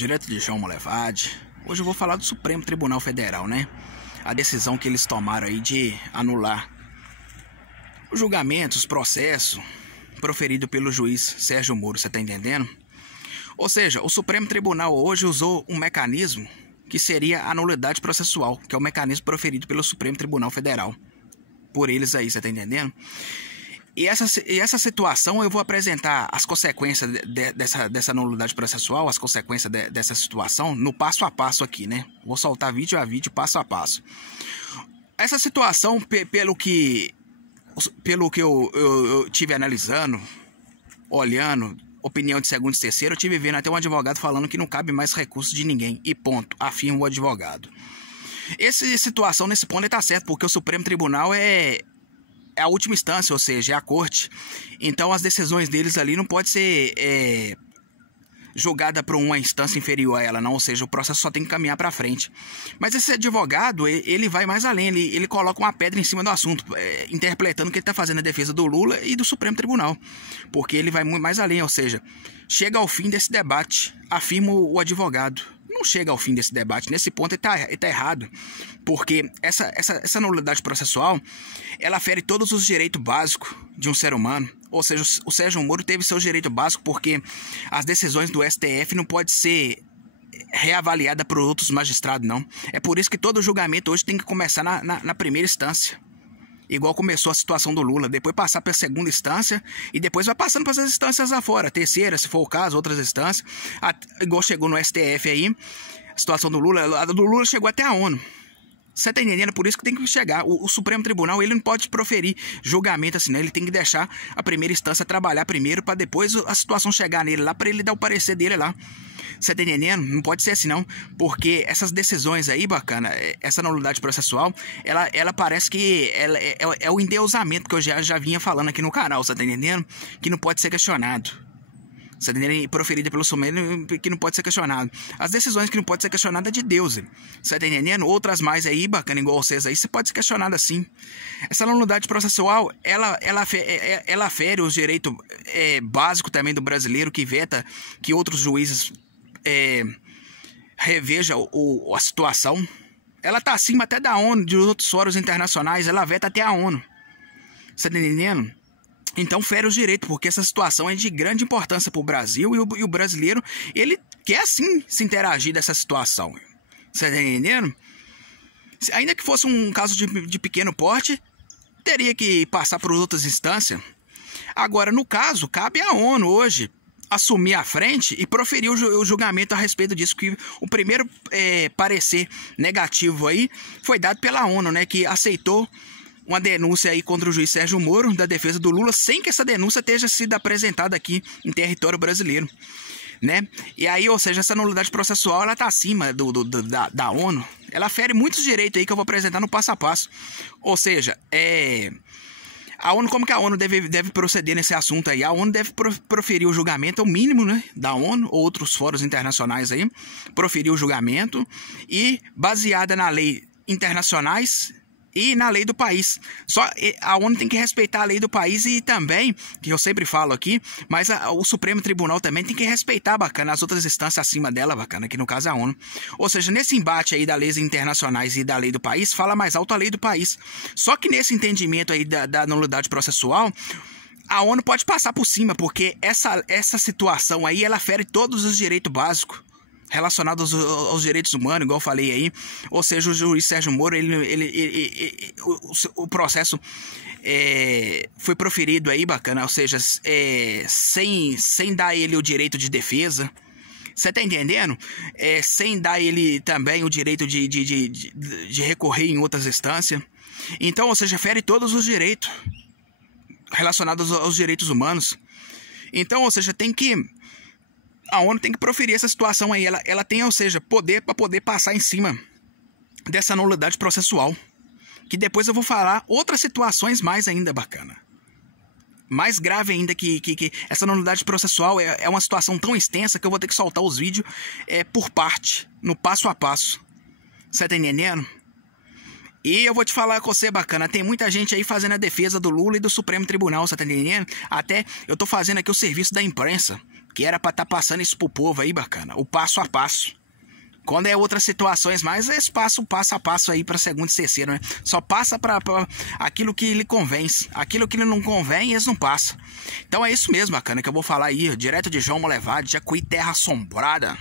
Direto de João Molevade. Hoje eu vou falar do Supremo Tribunal Federal, né? A decisão que eles tomaram aí de anular os julgamentos, os processos proferido pelo juiz Sérgio Moro, você tá entendendo? Ou seja, o Supremo Tribunal hoje usou um mecanismo que seria a nulidade processual, que é o mecanismo proferido pelo Supremo Tribunal Federal. Por eles aí, você tá entendendo? E essa situação eu vou apresentar as consequências dessa nulidade processual, as consequências dessa situação no passo a passo aqui, né? Vou soltar vídeo a vídeo, passo a passo. Essa situação, pelo que eu tive analisando, olhando, opinião de segundo e terceiro, eu tive vendo até um advogado falando que não cabe mais recurso de ninguém, e ponto, afirma o advogado. Essa situação, nesse ponto, está certo, porque o Supremo Tribunal é a última instância, ou seja, é a corte. Então as decisões deles ali não pode ser julgada por uma instância inferior a ela, não, ou seja, o processo só tem que caminhar para frente. Mas esse advogado, ele vai mais além, ele coloca uma pedra em cima do assunto, interpretando que ele está fazendo a defesa do Lula e do Supremo Tribunal, porque ele vai muito mais além, ou seja, chega ao fim desse debate, afirma o advogado. Não chega ao fim desse debate, nesse ponto ele tá errado, porque essa nulidade processual, ela fere todos os direitos básicos de um ser humano. Ou seja, o Sérgio Moro teve seu direito básico porque as decisões do STF não podem ser reavaliadas por outros magistrados, não. É por isso que todo julgamento hoje tem que começar na primeira instância. Igual começou a situação do Lula, depois passar para a segunda instância e depois vai passando para as instâncias afora, terceira, se for o caso, outras instâncias, igual chegou no STF aí, a situação do Lula, a do Lula chegou até a ONU. Você tá entendendo? Por isso que tem que chegar. O Supremo Tribunal, ele não pode proferir julgamento assim, né? Ele tem que deixar a primeira instância trabalhar primeiro para depois a situação chegar nele lá, para ele dar o parecer dele lá. Você tá entendendo? Não pode ser assim não, porque essas decisões aí, bacana, essa nulidade processual, ela parece que ela é o endeusamento que eu já vinha falando aqui no canal, você tá entendendo? Que não pode ser questionado. Você tá entendendo? Proferida pelo Supremo, que não pode ser questionado. As decisões que não pode ser questionada é de Deus. Você tá entendendo? Outras mais aí, bacana, igual vocês aí, você pode ser questionado assim. Essa nulidade processual, ela fere os direitos básicos também do brasileiro, que veta que outros juízes reveja a situação. Ela tá acima até da ONU, de outros fóruns internacionais, ela veta até a ONU. Você tá entendendo? Então fere os direitos, porque essa situação é de grande importância para o Brasil e o brasileiro, ele quer sim se interagir dessa situação. Você tá entendendo? Ainda que fosse um caso de pequeno porte, teria que passar por outras instâncias. Agora, no caso, cabe à ONU hoje assumir a frente e proferir o julgamento a respeito disso, que o primeiro parecer negativo aí foi dado pela ONU, né, que aceitou uma denúncia aí contra o juiz Sérgio Moro, da defesa do Lula, sem que essa denúncia tenha sido apresentada aqui em território brasileiro, né? E aí, ou seja, essa nulidade processual, ela tá acima da ONU. Ela fere muitos direitos aí que eu vou apresentar no passo a passo. Ou seja, a ONU, como que a ONU deve proceder nesse assunto aí? A ONU deve proferir o julgamento, é o mínimo, né, da ONU, ou outros fóruns internacionais aí, proferir o julgamento e, baseada na lei internacionais e na lei do país. Só a ONU tem que respeitar a lei do país e também, que eu sempre falo aqui, mas o Supremo Tribunal também tem que respeitar, bacana, as outras instâncias acima dela, bacana, que no caso é a ONU. Ou seja, nesse embate aí das leis internacionais e da lei do país, fala mais alto a lei do país. Só que nesse entendimento aí da nulidade processual, a ONU pode passar por cima, porque essa situação aí, ela fere todos os direitos básicos relacionados aos direitos humanos, igual eu falei aí. Ou seja, o juiz Sérgio Moro, o processo foi proferido aí, bacana, ou seja, sem dar ele o direito de defesa. Você tá entendendo? Sem dar ele também o direito de recorrer em outras instâncias. Então, ou seja, fere todos os direitos relacionados aos direitos humanos. Então, ou seja, a ONU tem que proferir essa situação aí. Ela tem, ou seja, poder para poder passar em cima dessa nulidade processual. Que depois eu vou falar outras situações mais ainda bacana. Mais grave ainda que essa nulidade processual é uma situação tão extensa que eu vou ter que soltar os vídeos por parte, no passo a passo. Você tá entendendo? E eu vou te falar com você, bacana, tem muita gente aí fazendo a defesa do Lula e do Supremo Tribunal, você tá entendendo? Até eu tô fazendo aqui o serviço da imprensa, Que era pra estar passando isso pro povo aí, bacana. O passo a passo. Quando é outras situações mais, eles passam o passo a passo aí pra segundo e terceiro, né? Só passa pra aquilo que lhe convém. Aquilo que lhe não convém, eles não passam. Então é isso mesmo, bacana, que eu vou falar aí, direto de João Molevade, Jacuí, Terra Assombrada.